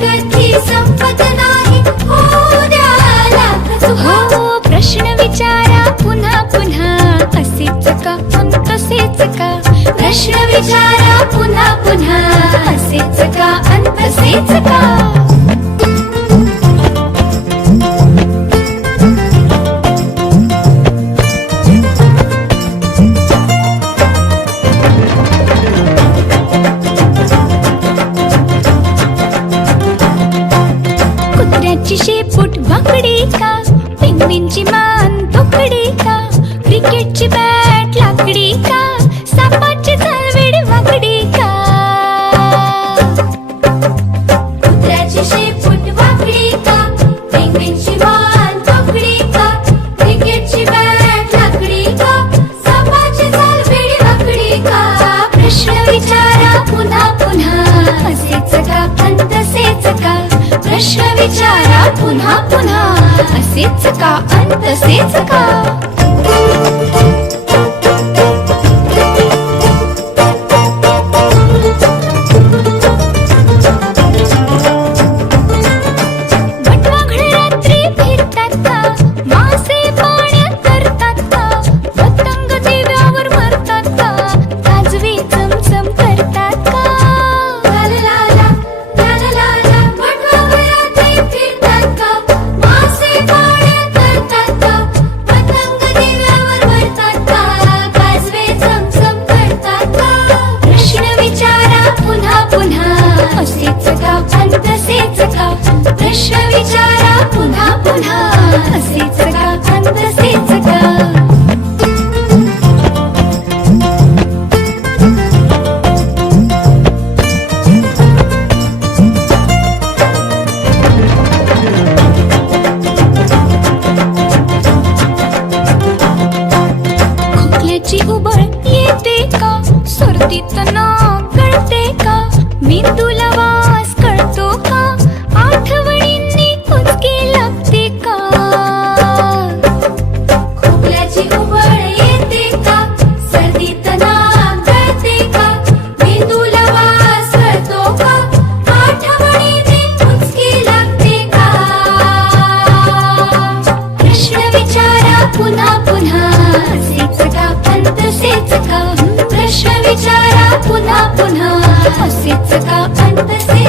कधी संपत नाही. हो द्या लाख सुखा. हो प्रश्न विचारा पुन्हा पुन्हा, असेच का अन तसेच का. प्रश्न विचारा पुन्हा पुन्हा, असेच का अन तसेच का. कुत्र्याची शेपूट वाकडी का, पेंग्विनची मान तोकडी का, क्रिकेटची बॅट लाकडी का, सापाची चालवेड वाकडी का. कुत्र्याची शेपूट वाकडी का, पेंग्विनची मान तोकडी का, क्रिकेटची बॅट लाकडी का, सापाची चालवेड वाकडी का. प्रश्न विचारा पुन्हा पुन्हा, असेच का अन तसेच का. प्रश्न विचारा पुन्हा पुन्हा, असेच का अन तसेच का. वटवाघळे रात्री फिरतात का, मासे पाण्यात तरतात का, पतंग दिव्यावर मरतात का, काजवे चमचम करतात का. ला ला ला, ला ला ला ला. वटवाघळे रात्री फिरतात का, मासे पाण्यात तरतात का, पतंग दिव्यावर मरतात का, काजवे चमचम करतात का. प्रश्न विचारा पुन्हा पुन्हा, असेच का अन तसेच का. प्रश्न विचारा पुन्हा पुन्हा, असेच का अन तसेच का. खोकल्याची उबळ येते का, सर्दीत नाक गळते का, मेंदूला वास कळतो का, आठवणींनी कुचकी लागते का. खोकल्याची उबळ येते का, सर्दीत नाक गळते का, मेंदूला वास कळतो का, आठवणीने कुचकी लागते का. प्रश्न विचारा पुन्हा पुन्हा, असेच का अन तसेच का. प्रश्न विचारा पुन्हा पुन्हा, असेच का अन तसेच